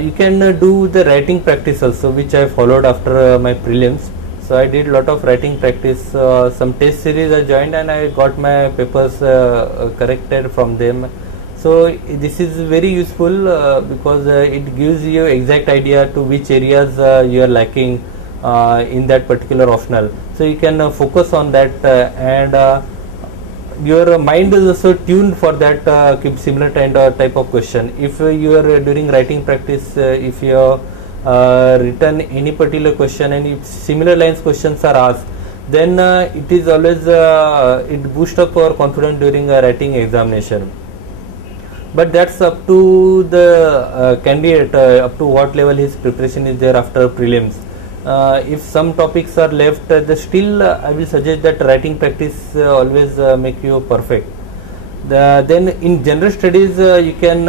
You can do the writing practice also, which I followed after my prelims. So I did lot of writing practice, some test series I joined, and I got my papers corrected from them. So this is very useful because it gives you exact idea to which areas you are lacking in that particular optional. So you can focus on that, and your mind is also tuned for that similar type of question. If you are during writing practice, if you have written any particular question and if similar lines questions are asked, then it is always it boosts up our confidence during a writing examination. But that's up to the candidate, up to what level his preparation is there after prelims. If some topics are left, still I will suggest that writing practice always make you perfect. Then in general studies, you can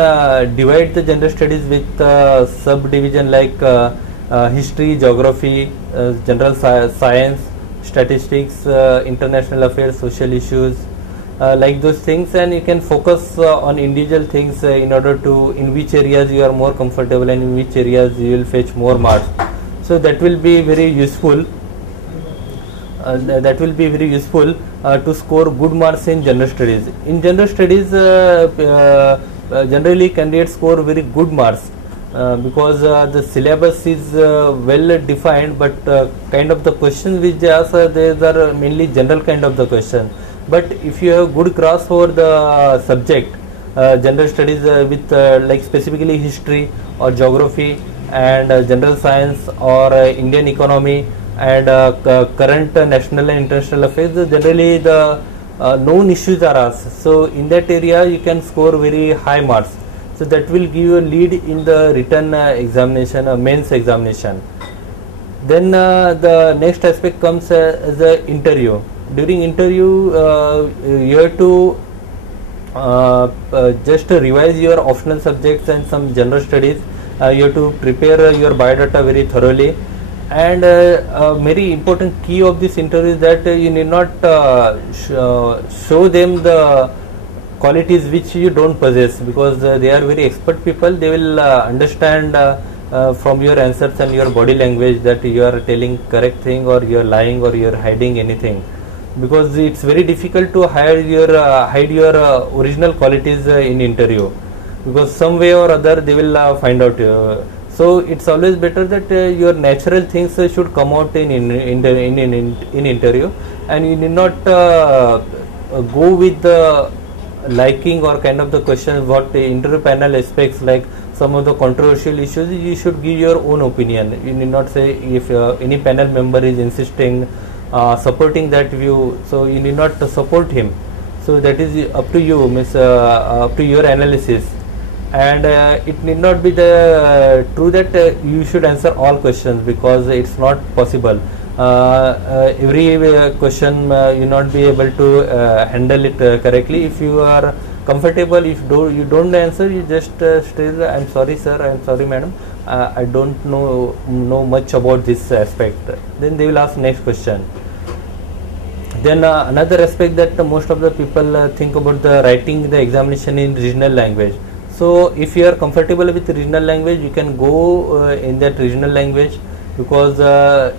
divide the general studies with subdivision like history, geography, general science, statistics, international affairs, social issues, like those things, and you can focus on individual things in order to in which areas you are more comfortable and in which areas you will fetch more marks. So that will be very useful. To score good marks in general studies. In general studies, generally candidates score very good marks because the syllabus is well defined, but kind of the questions which they ask, these are mainly general kind of the question. But if you have good grasp over the subject, general studies with like specifically history or geography and general science or Indian economy and current national and international affairs, generally the known issues are asked. So in that area you can score very high marks. So that will give you a lead in the written examination, mains examination. Then the next aspect comes as the interview. During interview, you have to just revise your optional subjects and some general studies. You have to prepare your biodata very thoroughly, and a very important key of this interview is that you need not show them the qualities which you don't possess, because they are very expert people. They will understand from your answers and your body language that you are telling correct thing or you are lying or you are hiding anything, because it's very difficult to hide your original qualities in interview, because some way or other they will find out. So it's always better that your natural things should come out in interview, and you need not go with the liking or kind of the questions what the interview panel expects, like some of the controversial issues. You should give your own opinion. You need not say if any panel member is insisting supporting that view, so you need not support him. So that is up to you, up to your analysis. And it need not be the true that you should answer all questions, because it's not possible. Every question you not be able to handle it correctly. If you are comfortable, if you don't answer, you just say, I'm sorry sir, I'm sorry madam, I don't know much about this aspect. Then they will ask next question. Then another aspect that most of the people think about the writing the examination in regional language. So if you are comfortable with regional language, you can go in that regional language, because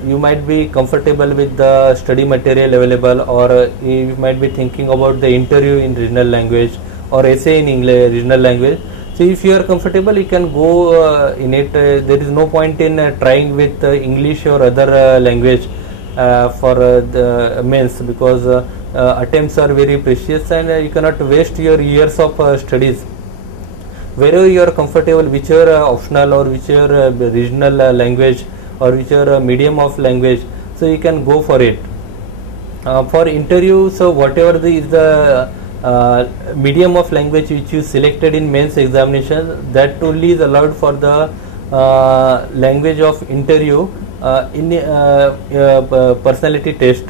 you might be comfortable with the study material available, or you might be thinking about the interview in regional language or essay in English regional language. So if you are comfortable, you can go in it. There is no point in trying with English or other language for the mains, because attempts are very precious, and you cannot waste your years of studies. Wherever you are comfortable, whichever optional or whichever regional language or whichever medium of language, so you can go for it. For interview, so whatever is the medium of language which you selected in mains examination, that only is allowed for the language of interview in personality test.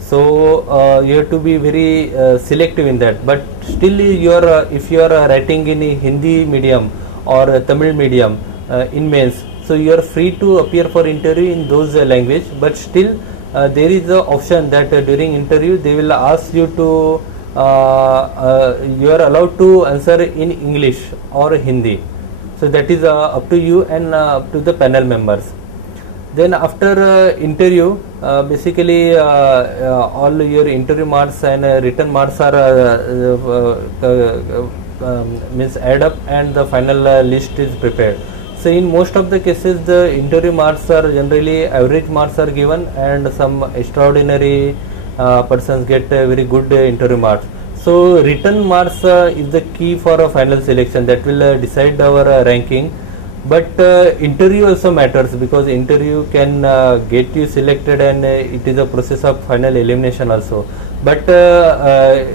So you have to be very selective in that. But still, if you are writing in a Hindi medium or a Tamil medium in mains, so you are free to appear for interview in those language. But still, there is the option that during interview they will ask you to you are allowed to answer in English or Hindi. So that is up to you and up to the panel members. Then after interview, basically all your interview marks and written marks are means add up, and the final list is prepared. So in most of the cases, the interview marks are generally average marks are given, and some extraordinary persons get very good interview marks. So written marks is the key for a final selection, that will decide our ranking. But interview also matters, because interview can get you selected, and it is a process of final elimination also. But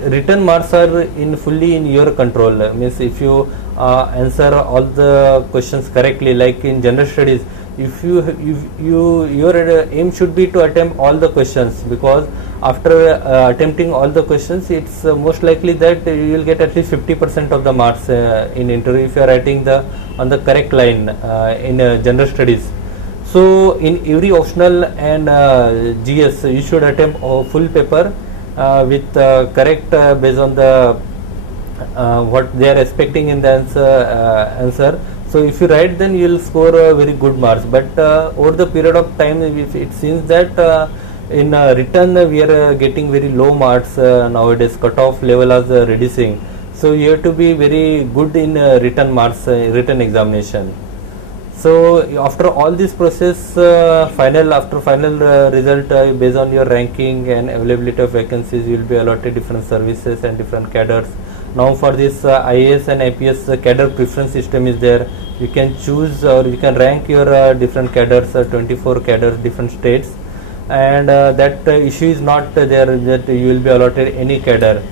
written marks are fully in your control. Means if you answer all the questions correctly, like in general studies, if your aim should be to attempt all the questions, because after attempting all the questions, it's most likely that you will get at least 50% of the marks in interview if you are writing on the correct line in general studies. So in every optional and GS, you should attempt a full paper with correct based on the what they are expecting in the answer. So if you write, then you will score very good marks. But over the period of time, if it seems that in written we are getting very low marks nowadays, cutoff level is reducing. So you have to be very good in written marks, written examination. So after all this process, after final result, based on your ranking and availability of vacancies, you will be allotted different services and different cadres. Now for this IAS and IPS cadre preference system is there. You can choose, or you can rank your different cadres, 24 cadres, different states, and that issue is not there, that you will be allotted any cadre.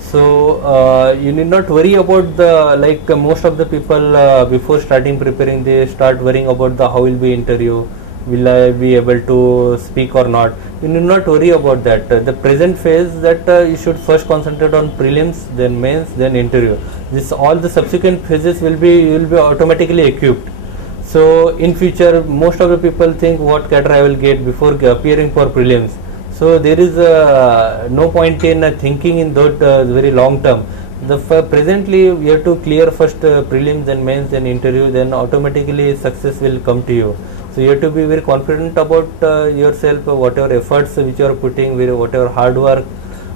So you need not worry about the, like most of the people before starting preparing, they start worrying about the how will be interview, will I be able to speak or not. You need not worry about that. The present phase, that you should first concentrate on prelims, then mains, then interview. This all the subsequent phases you will be automatically equipped. So in future, most of the people think what cadre I will get before appearing for prelims. So there is no point in thinking in that very long term. Presently we have to clear first prelims, then mains, then interview, then automatically success will come to you. So you have to be very confident about yourself, whatever efforts which you are putting, whatever hard work,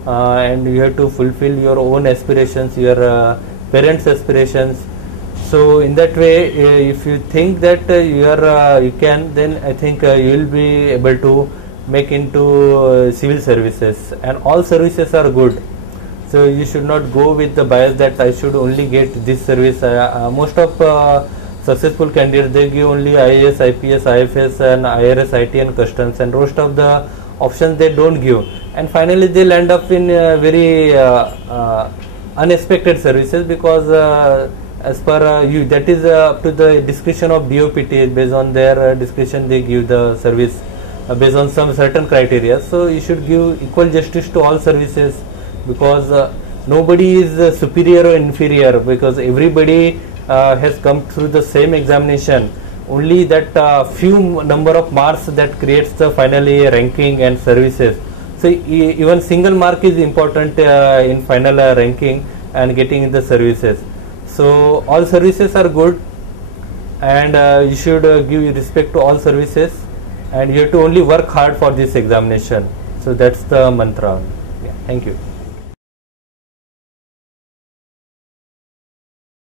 and you have to fulfill your own aspirations, your parents' aspirations. So in that way, if you think that you can, then I think you will be able to make into civil services, and all services are good. So you should not go with the bias that I should only get this service. Most of successful candidates, they give only IAS, IPS, IFS and IRS, IT and customs, and most of the options they don't give, and finally they land up in very unexpected services, because as per you, that is up to the discretion of DOPT. Based on their discretion, they give the service based on some certain criteria. So you should give equal justice to all services, because nobody is superior or inferior, because everybody has come through the same examination. Only that few number of marks that creates the finally ranking and services. So even single mark is important in final ranking and getting in the services. So all services are good, and you should give respect to all services, and you have to only work hard for this examination. So that's the mantra. Yeah, thank you.